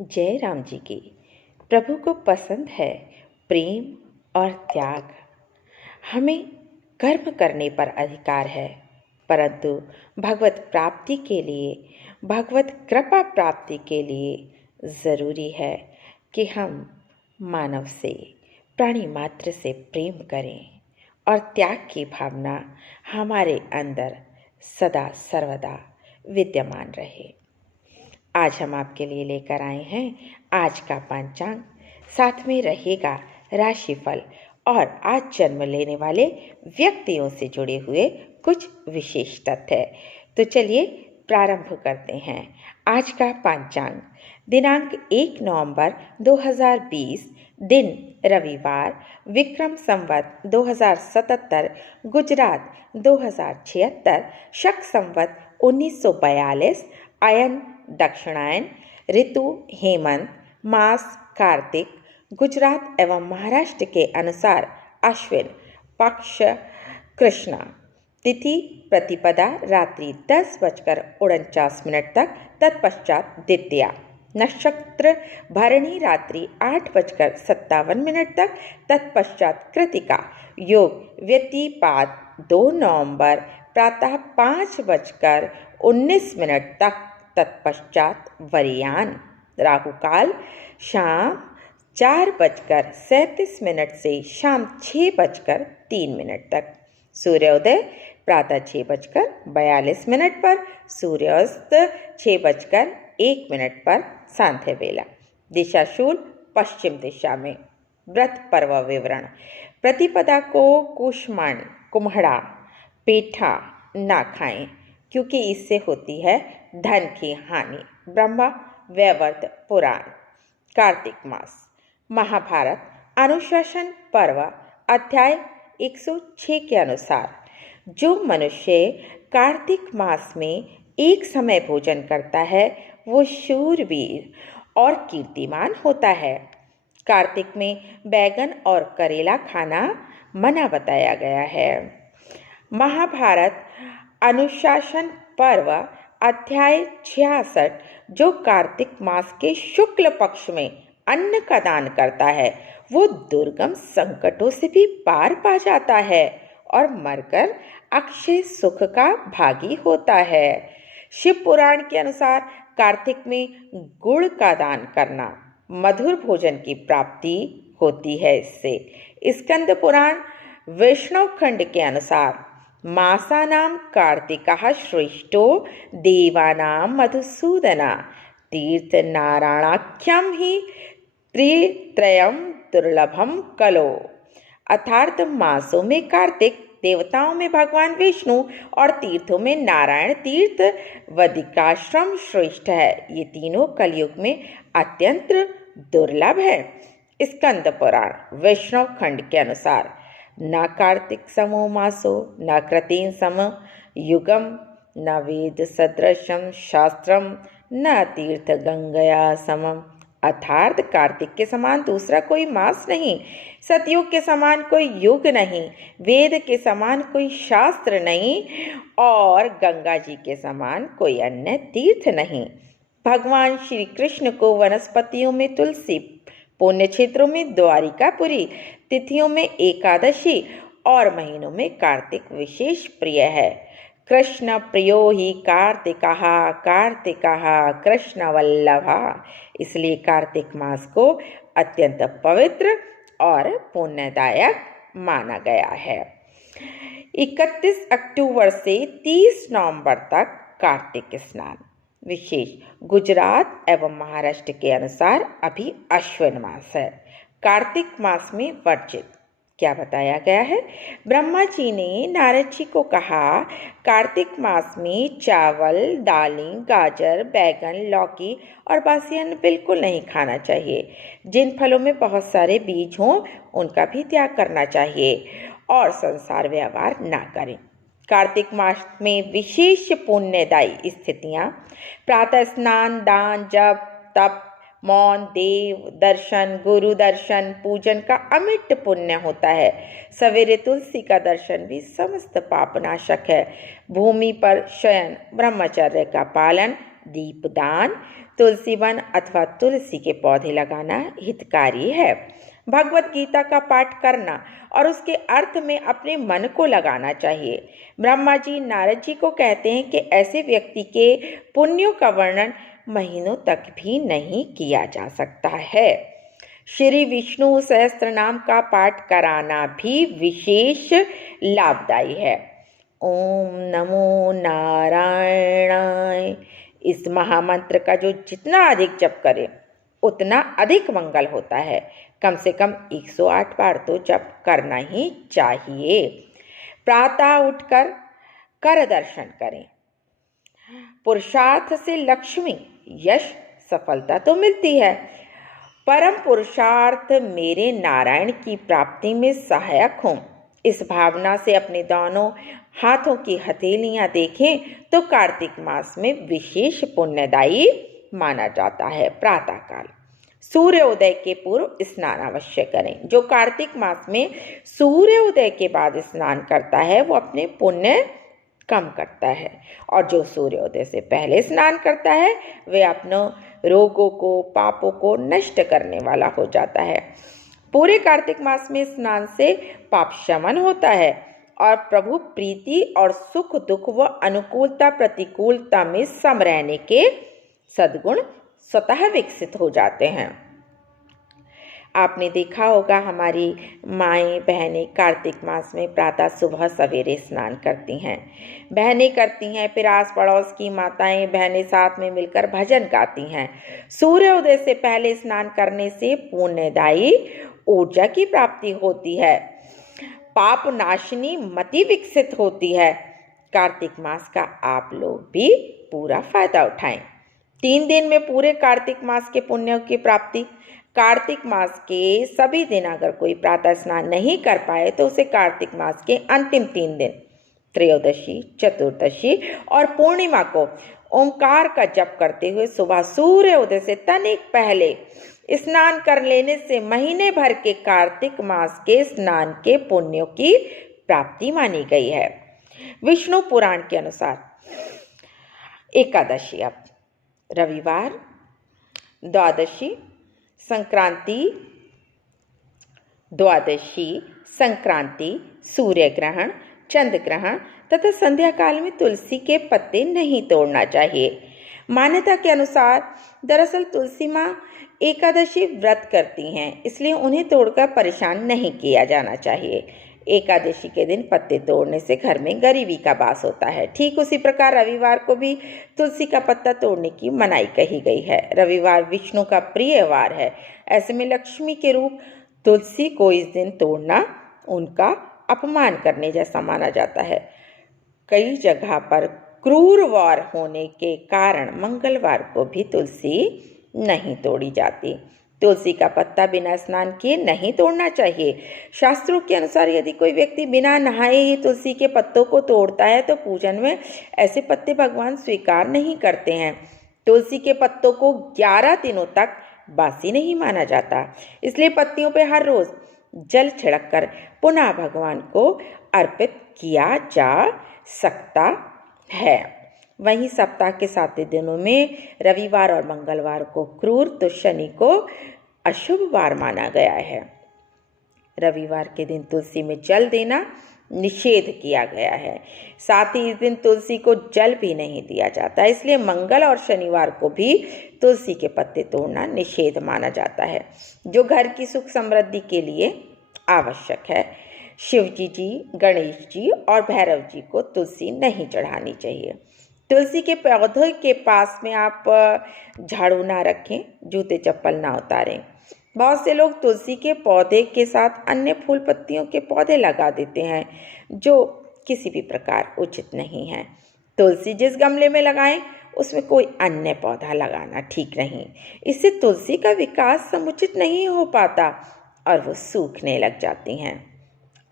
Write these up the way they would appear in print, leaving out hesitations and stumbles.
जय राम जी की। प्रभु को पसंद है प्रेम और त्याग। हमें कर्म करने पर अधिकार है, परंतु भगवत प्राप्ति के लिए, भगवत कृपा प्राप्ति के लिए ज़रूरी है कि हम मानव से, प्राणी मात्र से प्रेम करें और त्याग की भावना हमारे अंदर सदा सर्वदा विद्यमान रहे। आज हम आपके लिए लेकर आए हैं आज का पंचांग, साथ में रहेगा राशिफल और आज जन्म लेने वाले व्यक्तियों से जुड़े हुए कुछ विशेष तथ्य। तो चलिए प्रारंभ करते हैं आज का पंचांग। दिनांक 1 नवंबर 2020, दिन रविवार, विक्रम संवत 2077, गुजरात 2076, शक संवत 1942, अयन दक्षिणायन, ऋतु हेमंत, मास कार्तिक, गुजरात एवं महाराष्ट्र के अनुसार अश्विन, पक्ष कृष्णा, तिथि प्रतिपदा रात्रि 10:49 तक, तत्पश्चात द्वितीया, नक्षत्र भरणी रात्रि 8:57 तक, तत्पश्चात कृतिका, योग व्यतिपात 2 नवंबर प्रातः 5:19 तक, तत्पश्चात वरियान, राहु काल शाम 4:37 से शाम 6:03 तक, सूर्योदय प्रातः 6:42 पर, सूर्यास्त 6:01 पर, सांध्य बेला, दिशाशूल पश्चिम दिशा में। व्रत पर्व विवरण। प्रतिपदा को कुष्मांड, कुम्हड़ा, पेठा ना खाएं, क्योंकि इससे होती है धन की हानि। ब्रह्मा वैवर्त पुराण। कार्तिक मास। महाभारत अनुशासन पर्व अध्याय 106 के अनुसार जो मनुष्य कार्तिक मास में एक समय भोजन करता है वो शूरवीर और कीर्तिमान होता है। कार्तिक में बैगन और करेला खाना मना बताया गया है। महाभारत अनुशासन पर्व अध्याय 66 जो कार्तिक मास के शुक्ल पक्ष में अन्न का दान करता है वो दुर्गम संकटों से भी पार पा जाता है और मरकर अक्षय सुख का भागी होता है। शिव पुराण के अनुसार कार्तिक में गुड़ का दान करना मधुर भोजन की प्राप्ति होती है। इससे स्कंद पुराण वैष्णव खंड के अनुसार मासानां कार्तिकः श्रेष्ठो देवानां मधुसूदना तीर्थ नारायणाख्यम ही त्रित्रयम दुर्लभम कलो। अर्थात मासों में कार्तिक, देवताओं में भगवान विष्णु और तीर्थों में नारायण तीर्थ वदिकाश्रम श्रेष्ठ है। ये तीनों कलयुग में अत्यंत दुर्लभ है। स्कंद पुराण वैष्णव खंड के अनुसार न कार्तिक समो मासो न कृतेन सम युगम न वेद सदृशम शास्त्रम न तीर्थ गंगया समम। अर्थात कार्तिक के समान दूसरा कोई मास नहीं, सतयुग के समान कोई युग नहीं, वेद के समान कोई शास्त्र नहीं और गंगा जी के समान कोई अन्य तीर्थ नहीं। भगवान श्री कृष्ण को वनस्पतियों में तुलसी, पुण्य क्षेत्रों में द्वारिकापुरी, तिथियों में एकादशी और महीनों में कार्तिक विशेष प्रिय है। कृष्ण प्रियो ही कार्तिकः कार्तिकः कृष्ण वल्लभः। इसलिए कार्तिक मास को अत्यंत पवित्र और पुण्यदायक माना गया है। 31 अक्टूबर से 30 नवंबर तक कार्तिक स्नान। विशेष गुजरात एवं महाराष्ट्र के अनुसार अभी अश्विन मास है। कार्तिक मास में वर्जित क्या बताया गया है? ब्रह्मा जी ने नारद जी को कहा, कार्तिक मास में चावल, दालें, गाजर, बैगन, लौकी और बासी अन्न बिल्कुल नहीं खाना चाहिए। जिन फलों में बहुत सारे बीज हों उनका भी त्याग करना चाहिए और संसार व्यवहार ना करें। कार्तिक मास में विशेष पुण्यदायी स्थितियाँ: प्रातः स्नान, दान, जप, तप, मौन, देव दर्शन, गुरु दर्शन, पूजन का अमिट पुण्य होता है। सवेरे तुलसी का दर्शन भी समस्त पापनाशक है। भूमि पर शयन, ब्रह्मचर्य का पालन, दीपदान, तुलसी वन अथवा तुलसी के पौधे लगाना हितकारी है। भगवत गीता का पाठ करना और उसके अर्थ में अपने मन को लगाना चाहिए। ब्रह्मा जी नारद जी को कहते हैं कि ऐसे व्यक्ति के पुण्यों का वर्णन महीनों तक भी नहीं किया जा सकता है। श्री विष्णु सहस्त्र नाम का पाठ कराना भी विशेष लाभदायी है। ओम नमो नारायणाय, इस महामंत्र का जो जितना अधिक जप करे उतना अधिक मंगल होता है। कम से कम 108 बार तो जप करना ही चाहिए। प्रातः उठकर कर दर्शन करें। पुरुषार्थ से लक्ष्मी, यश, सफलता तो मिलती है। परम पुरुषार्थ मेरे नारायण की प्राप्ति में सहायक हों, इस भावना से अपने दोनों हाथों की हथेलियां देखें तो कार्तिक मास में विशेष पुण्यदायी माना जाता है। प्रातःकाल सूर्योदय के पूर्व स्नान अवश्य करें। जो कार्तिक मास में सूर्योदय के बाद स्नान करता है वो अपने पुण्य कम करता है, और जो सूर्योदय से पहले स्नान करता है वे अपनों रोगों को, पापों को नष्ट करने वाला हो जाता है। पूरे कार्तिक मास में स्नान से पाप शमन होता है और प्रभु प्रीति और सुख दुख व अनुकूलता प्रतिकूलता में सम रहने के सद्गुण स्वतः विकसित हो जाते हैं। आपने देखा होगा हमारी माएँ बहनें कार्तिक मास में प्रातः सुबह सवेरे स्नान करती हैं। बहनें करती हैं, फिर आस पड़ोस की माताएं बहनें साथ में मिलकर भजन गाती हैं। सूर्योदय से पहले स्नान करने से पुण्यदायी ऊर्जा की प्राप्ति होती है, पाप नाशिनी मति विकसित होती है। कार्तिक मास का आप लोग भी पूरा फायदा उठाएं। 3 दिन में पूरे कार्तिक मास के पुण्यों की प्राप्ति। कार्तिक मास के सभी दिन अगर कोई प्रातः स्नान नहीं कर पाए तो उसे कार्तिक मास के अंतिम 3 दिन, त्रयोदशी, चतुर्दशी और पूर्णिमा को ओंकार का जप करते हुए सुबह सूर्योदय से तनिक पहले स्नान कर लेने से महीने भर के कार्तिक मास के स्नान के पुण्यों की प्राप्ति मानी गई है। विष्णु पुराण के अनुसार एकादशी, अब रविवार, द्वादशी, संक्रांति, सूर्य ग्रहण, चंद्र ग्रहण तथा संध्या काल में तुलसी के पत्ते नहीं तोड़ना चाहिए। मान्यता के अनुसार दरअसल तुलसी माँ एकादशी व्रत करती हैं, इसलिए उन्हें तोड़कर परेशान नहीं किया जाना चाहिए। एकादशी के दिन पत्ते तोड़ने से घर में गरीबी का वास होता है। ठीक उसी प्रकार रविवार को भी तुलसी का पत्ता तोड़ने की मनाही कही गई है। रविवार विष्णु का प्रिय वार है, ऐसे में लक्ष्मी के रूप तुलसी को इस दिन तोड़ना उनका अपमान करने जैसा माना जाता है। कई जगह पर क्रूर वार होने के कारण मंगलवार को भी तुलसी नहीं तोड़ी जाती। तुलसी का पत्ता बिना स्नान किए नहीं तोड़ना चाहिए। शास्त्रों के अनुसार यदि कोई व्यक्ति बिना नहाए ही तुलसी के पत्तों को तोड़ता है तो पूजन में ऐसे पत्ते भगवान स्वीकार नहीं करते हैं। तुलसी के पत्तों को 11 दिनों तक बासी नहीं माना जाता, इसलिए पत्तियों पर हर रोज जल छिड़ककर पुनः भगवान को अर्पित किया जा सकता है। वहीं सप्ताह के 7 दिनों में रविवार और मंगलवार को क्रूर तो शनि को अशुभ वार माना गया है। रविवार के दिन तुलसी में जल देना निषेध किया गया है, साथ ही इस दिन तुलसी को जल भी नहीं दिया जाता, इसलिए मंगल और शनिवार को भी तुलसी के पत्ते तोड़ना निषेध माना जाता है, जो घर की सुख समृद्धि के लिए आवश्यक है। शिव जी, गणेश जी और भैरव जी को तुलसी नहीं चढ़ानी चाहिए। तुलसी के पौधे के पास में आप झाड़ू ना रखें, जूते चप्पल ना उतारें। बहुत से लोग तुलसी के पौधे के साथ अन्य फूल पत्तियों के पौधे लगा देते हैं, जो किसी भी प्रकार उचित नहीं है। तुलसी जिस गमले में लगाएं उसमें कोई अन्य पौधा लगाना ठीक नहीं। इससे तुलसी का विकास समुचित नहीं हो पाता और वो सूखने लग जाती हैं।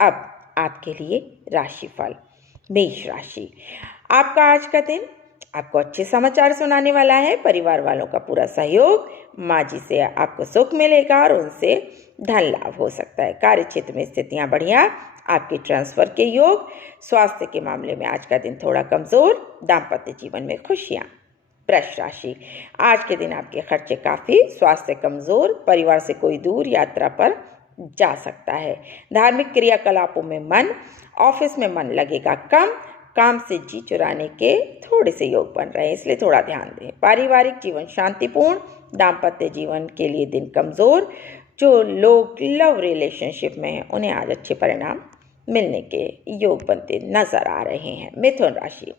अब आपके लिए राशिफल। मेष राशि, आपका आज का दिन आपको अच्छे समाचार सुनाने वाला है। परिवार वालों का पूरा सहयोग, माँ जी से आपको सुख मिलेगा और उनसे धन लाभ हो सकता है। कार्य क्षेत्र में स्थितियाँ बढ़िया, आपके ट्रांसफर के योग। स्वास्थ्य के मामले में आज का दिन थोड़ा कमजोर। दाम्पत्य जीवन में खुशियाँ। वृष राशि, आज के दिन आपके खर्चे काफ़ी, स्वास्थ्य कमज़ोर, परिवार से कोई दूर यात्रा पर जा सकता है। धार्मिक क्रियाकलापों में मन, ऑफिस में मन लगेगा कम, काम से जी चुराने के थोड़े से योग बन रहे हैं, इसलिए थोड़ा ध्यान दें। पारिवारिक जीवन शांतिपूर्ण, दाम्पत्य जीवन के लिए दिन कमज़ोर। जो लोग लव रिलेशनशिप में हैं उन्हें आज अच्छे परिणाम मिलने के योग बनते नजर आ रहे हैं। मिथुन राशि,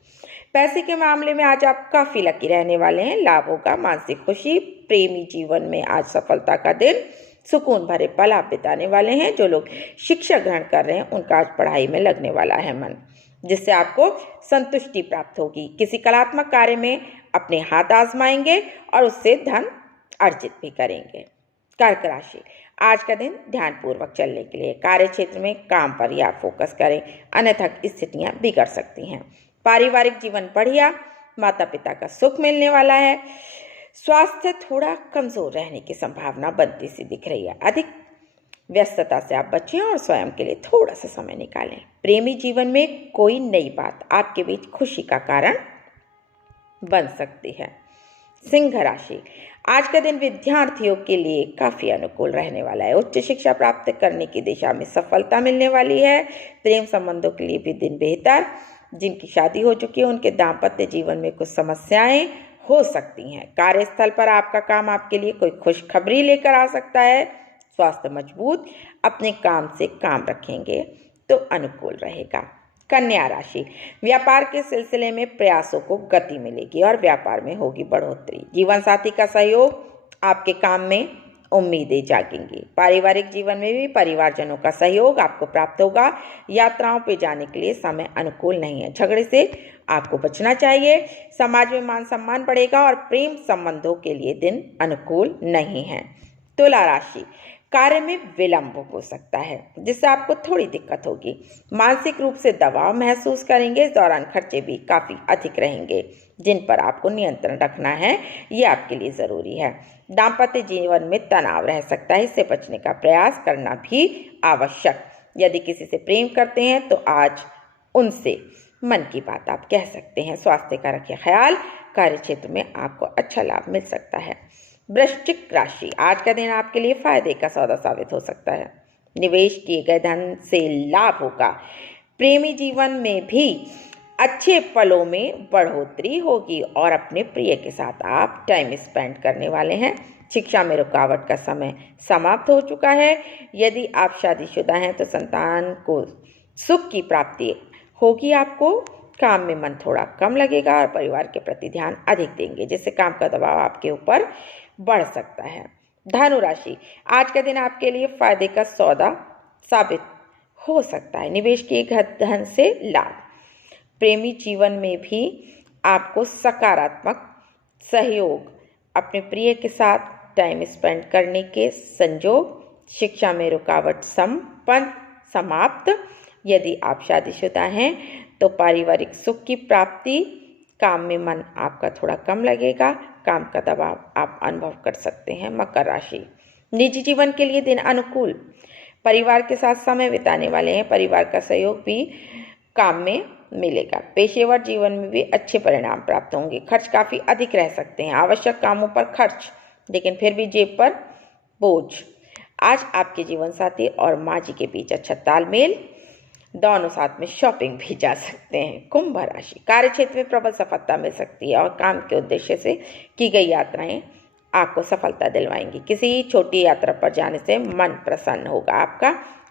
पैसे के मामले में आज आप काफ़ी लकी रहने वाले हैं, लाभ होगा, मानसिक खुशी। प्रेमी जीवन में आज सफलता का दिन, सुकून भरे पल आप बिताने वाले हैं। जो लोग शिक्षा ग्रहण कर रहे हैं उनका आज पढ़ाई में लगने वाला है मन, जिससे आपको संतुष्टि प्राप्त होगी। किसी कलात्मक कार्य में अपने हाथ आजमाएंगे और उससे धन अर्जित भी करेंगे। कर्क राशि, आज का दिन ध्यानपूर्वक चलने के लिए, कार्य क्षेत्र में काम पर ही आप फोकस करें, अन्यथा स्थितियां बिगड़ सकती हैं। पारिवारिक जीवन बढ़िया, माता पिता का सुख मिलने वाला है। स्वास्थ्य थोड़ा कमजोर रहने की संभावना बनती सी दिख रही है। अधिक व्यस्तता से आप बचें और स्वयं के लिए थोड़ा सा समय निकालें। प्रेमी जीवन में कोई नई बात आपके बीच खुशी का कारण बन सकती है। सिंह राशि, आज का दिन विद्यार्थियों के लिए काफ़ी अनुकूल रहने वाला है। उच्च शिक्षा प्राप्त करने की दिशा में सफलता मिलने वाली है। प्रेम संबंधों के लिए भी दिन बेहतर। जिनकी शादी हो चुकी है उनके दाम्पत्य जीवन में कुछ समस्याएं हो सकती हैं। कार्यस्थल पर आपका काम आपके लिए कोई खुशखबरी लेकर आ सकता है। स्वास्थ्य मजबूत, अपने काम से काम रखेंगे तो अनुकूल रहेगा। कन्या राशि, व्यापार के सिलसिले में प्रयासों को गति मिलेगी और व्यापार में होगी बढ़ोतरी। जीवन साथी का सहयोग, आपके काम में उम्मीदें जागेंगी। पारिवारिक जीवन में भी परिवारजनों का सहयोग आपको प्राप्त होगा। यात्राओं पर जाने के लिए समय अनुकूल नहीं है, झगड़े से आपको बचना चाहिए। समाज में मान सम्मान बढ़ेगा और प्रेम संबंधों के लिए दिन अनुकूल नहीं है। तुला राशि, कार्य में विलंब हो सकता है जिससे आपको थोड़ी दिक्कत होगी। मानसिक रूप से दबाव महसूस करेंगे। इस दौरान खर्चे भी काफ़ी अधिक रहेंगे जिन पर आपको नियंत्रण रखना है, ये आपके लिए ज़रूरी है। दाम्पत्य जीवन में तनाव रह सकता है, इससे बचने का प्रयास करना भी आवश्यक। यदि किसी से प्रेम करते हैं तो आज उनसे मन की बात आप कह सकते हैं। स्वास्थ्य का रखें ख्याल, कार्य क्षेत्र में आपको अच्छा लाभ मिल सकता है। वृश्चिक राशि, आज का दिन आपके लिए फायदे का सौदा साबित हो सकता है। निवेश किए गए धन से लाभ होगा। प्रेमी जीवन में भी अच्छे पलों में बढ़ोतरी होगी और अपने प्रिय के साथ आप टाइम स्पेंड करने वाले हैं। शिक्षा में रुकावट का समय समाप्त हो चुका है। यदि आप शादीशुदा हैं तो संतान को सुख की प्राप्ति होगी। आपको काम में मन थोड़ा कम लगेगा और परिवार के प्रति ध्यान अधिक देंगे, जिससे काम का दबाव आपके ऊपर बढ़ सकता है। धनु राशि, आज का दिन आपके लिए फायदे का सौदा साबित हो सकता है। निवेश किए गए धन से लाभ। प्रेमी जीवन में भी आपको सकारात्मक सहयोग, अपने प्रिय के साथ टाइम स्पेंड करने के संजोग। शिक्षा में रुकावट संपन्न समाप्त। यदि आप शादीशुदा हैं तो पारिवारिक सुख की प्राप्ति। काम में मन आपका थोड़ा कम लगेगा, काम का दबाव आप अनुभव कर सकते हैं। मकर राशि, निजी जीवन के लिए दिन अनुकूल, परिवार के साथ समय बिताने वाले हैं। परिवार का सहयोग भी काम में मिलेगा। पेशेवर जीवन में भी अच्छे परिणाम प्राप्त होंगे। खर्च काफ़ी अधिक रह सकते हैं। आवश्यक कामों पर खर्च, लेकिन फिर भी जेब पर बोझ। आज आपके जीवन साथी और माँ जी के बीच अच्छा तालमेल, दोनों साथ में शॉपिंग भी जा सकते हैं। कुंभ राशि, कार्य क्षेत्र में प्रबल सफलता मिल सकती है और काम के उद्देश्य से की गई यात्राएं आपको सफलता दिलवाएंगी। किसी छोटी यात्रा पर जाने से मन प्रसन्न होगा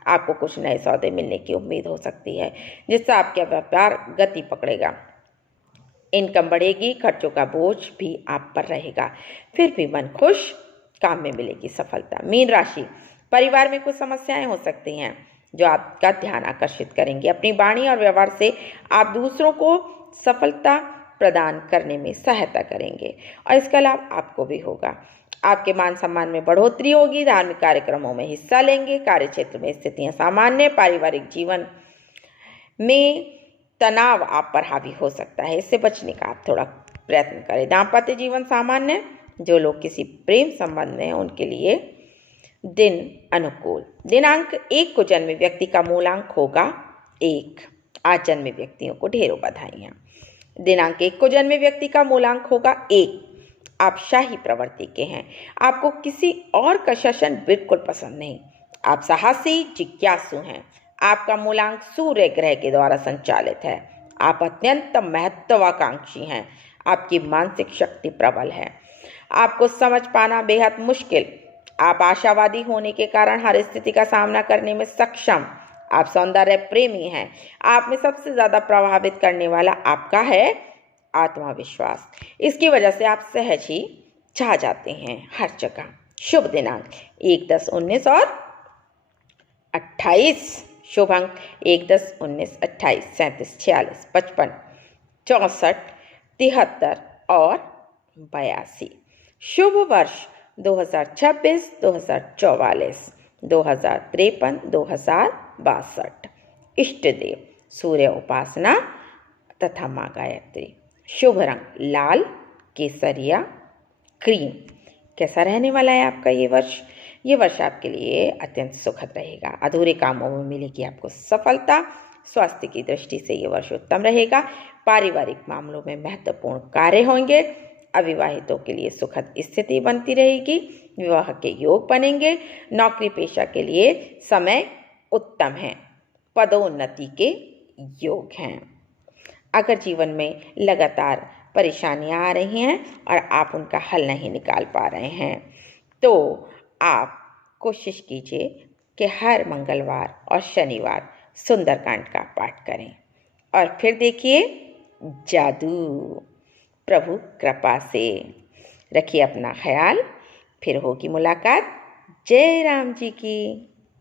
आपको कुछ नए सौदे मिलने की उम्मीद हो सकती है, जिससे आपका व्यापार गति पकड़ेगा। इनकम बढ़ेगी, खर्चों का बोझ भी आप पर रहेगा, फिर भी मन खुश, काम में मिलेगी सफलता। मीन राशि, परिवार में कुछ समस्याएं हो सकती हैं जो आपका ध्यान आकर्षित करेंगे। अपनी वाणी और व्यवहार से आप दूसरों को सफलता प्रदान करने में सहायता करेंगे और इसका लाभ आपको भी होगा। आपके मान सम्मान में बढ़ोतरी होगी। धार्मिक कार्यक्रमों में हिस्सा लेंगे। कार्य क्षेत्र में स्थितियां सामान्य। पारिवारिक जीवन में तनाव आप पर हावी हो सकता है, इससे बचने का आप थोड़ा प्रयत्न करें। दाम्पत्य जीवन सामान्य। जो लोग किसी प्रेम संबंध में हैं उनके लिए दिन अनुकूल। दिनांक 1 को जन्मे व्यक्ति का मूलांक होगा 1। आज जन्मे व्यक्तियों को ढेरों बधाइयाँ। दिनांक 1 को जन्मे व्यक्ति का मूलांक होगा 1। आप शाही प्रवृत्ति के हैं। आपको किसी और का शासन बिल्कुल पसंद नहीं। आप साहसी जिज्ञासु हैं। आपका मूलांक सूर्य ग्रह के द्वारा संचालित है। आप अत्यंत महत्वाकांक्षी हैं। आपकी मानसिक शक्ति प्रबल है। आपको समझ पाना बेहद मुश्किल। आप आशावादी होने के कारण हर स्थिति का सामना करने में सक्षम। आप सौंदर्य प्रेमी हैं। आप में सबसे ज्यादा प्रभावित करने वाला आपका है आत्मविश्वास। इसकी वजह से आप सहज ही छा जाते हैं हर जगह। शुभ दिनांक 1, 10, 19 और 28। शुभ अंक 1, 10, 19, 28, 37, 46, 55, 64, 73 और 82। शुभ वर्ष 2026, 2044, 2053, 2062। इष्ट देव सूर्य उपासना तथा माँ गायत्री। शुभ रंग लाल, केसरिया, क्रीम। कैसा रहने वाला है आपका ये वर्ष? ये वर्ष आपके लिए अत्यंत सुखद रहेगा। अधूरे कामों में मिलेगी आपको सफलता। स्वास्थ्य की दृष्टि से ये वर्ष उत्तम रहेगा। पारिवारिक मामलों में महत्वपूर्ण कार्य होंगे। अविवाहितों के लिए सुखद स्थिति बनती रहेगी। विवाह के योग बनेंगे। नौकरी पेशा के लिए समय उत्तम है। पदोन्नति के योग हैं। अगर जीवन में लगातार परेशानियां आ रही हैं और आप उनका हल नहीं निकाल पा रहे हैं, तो आप कोशिश कीजिए कि हर मंगलवार और शनिवार सुंदरकांड का पाठ करें और फिर देखिए जादू। प्रभु कृपा से। रखिए अपना ख्याल। फिर होगी मुलाकात। जय राम जी की।